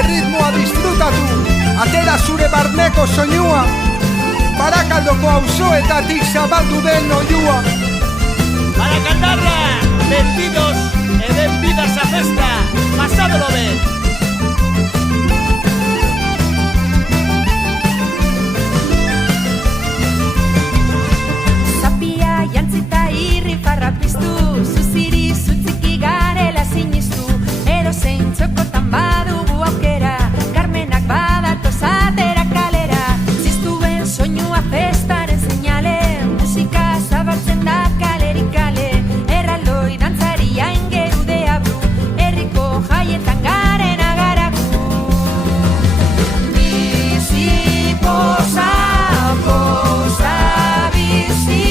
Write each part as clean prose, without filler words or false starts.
erritmoa disfrutatu, atera zure barneko soinua, Barakaldoko auzoetatik zabaldu den oiua. Barakaldarra, bentidos, eden vidas a festa, pasadolo ben. Zapia jantzita irri farra piztu, zuziri zutziki garela sinistu, edozein txokotan badugu aukera, Carmenak badatoz atera kalera, ziztuen soinua festaren seinale, musika zabaltzen da kalerik kale, erraldoi dantzaria ingerudea bru, herriko jaietan garen agaragu. Bizi poza, poza bizi,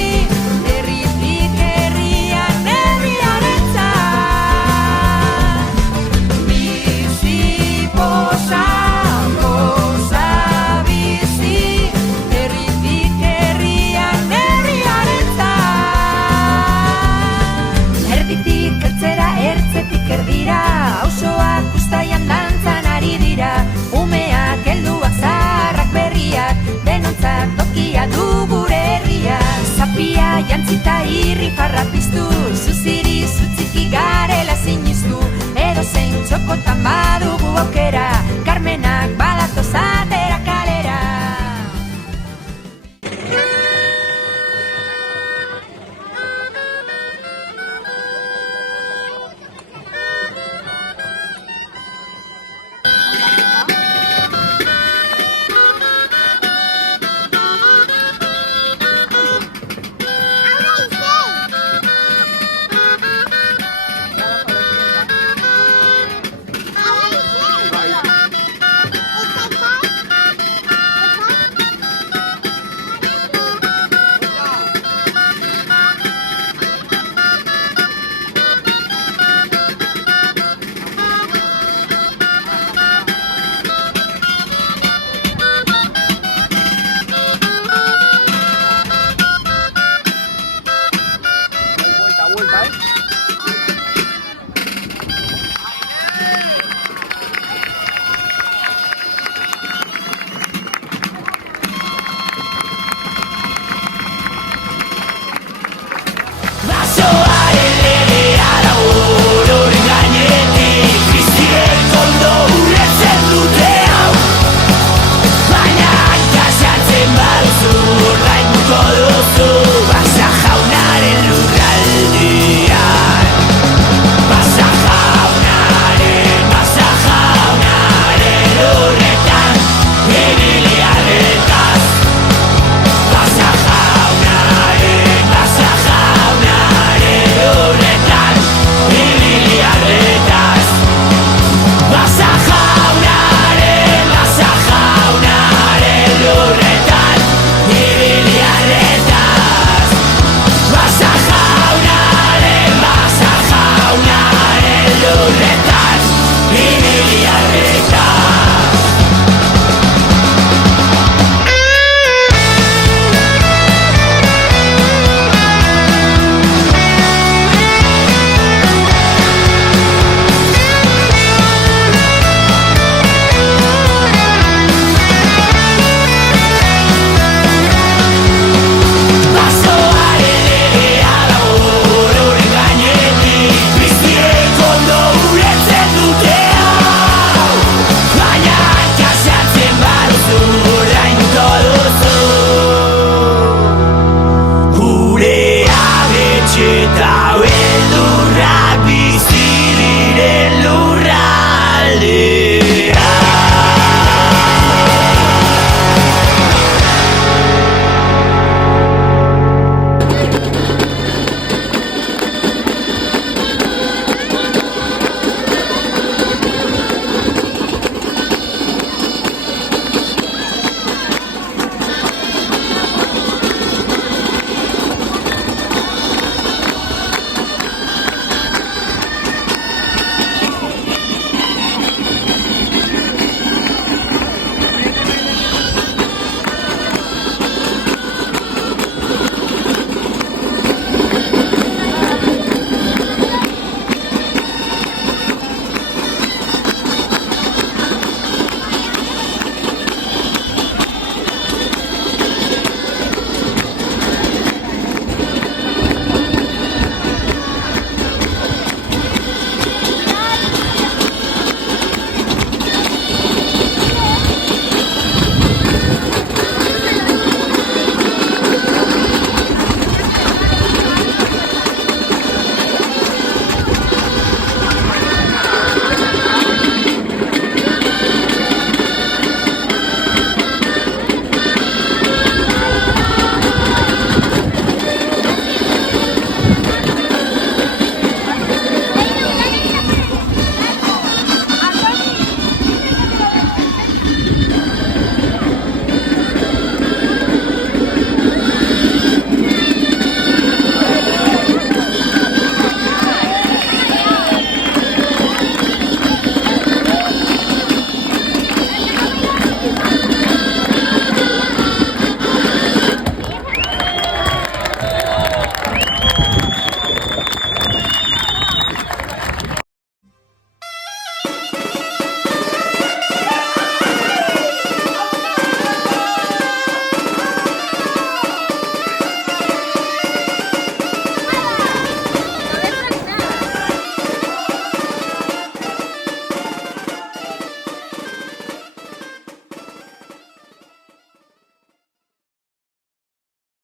herritik herrian herriarentzat. Bizi poza, poza bizi, herritik herrian herriarentzat. Erditik ertzera, ertzetik erdira, auzoak ustaian dantzan ari dira, umeak, helduak, zaharrak, berriak, denontzat tokia du gure herria. Zapia jantzita irri farra piztu, zuziri zutziki garela sinistu, edozein txokotan badugu aukera,